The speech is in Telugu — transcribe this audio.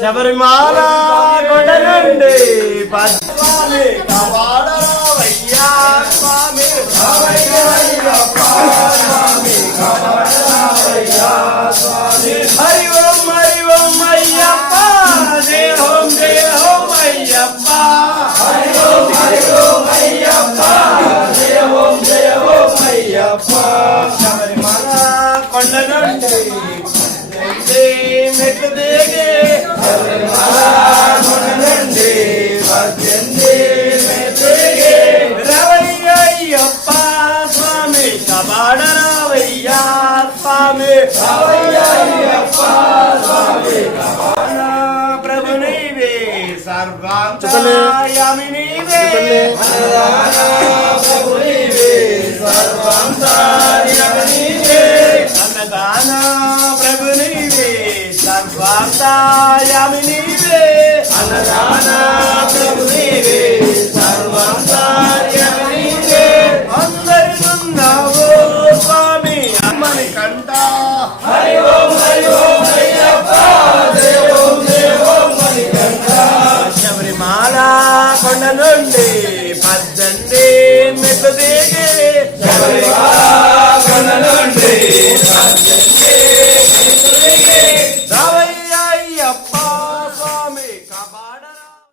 శబరిమాల కొండ నుండి స్వామి కాపాడరావయ్యా స్వామి హరి ఓం అయ్యప్ప జయ ఓం అయ్యప్ప హరి ఓం అయ్యప్ప జయ ఓం అయ్యప్ప శబరిమాల కొండ నుండి మెట్టు దిగే రవయ్యప్ప స్వామి కబాడరావయ్యా స్వామి ప్రభు నీవే సర్వాంతర్యామి నీవే ప్రభు నీవే సర్వాంతర్యామి నీవే అన్నదాన ప్రభు నీవే సర్వాంతర్యామి నీవే అన్నదాన ప్రభు నీవే సర్వాంతర్యామి నీవే అందరినున్నావు స్వామి అమ్మని కంట హరి ఓం అయ్యప్ప జయ ఓం మణికంఠ శబరిమాల కొండ నుండి 18 మెట్లు దిగి శబరిమాల కొండ నుండి 18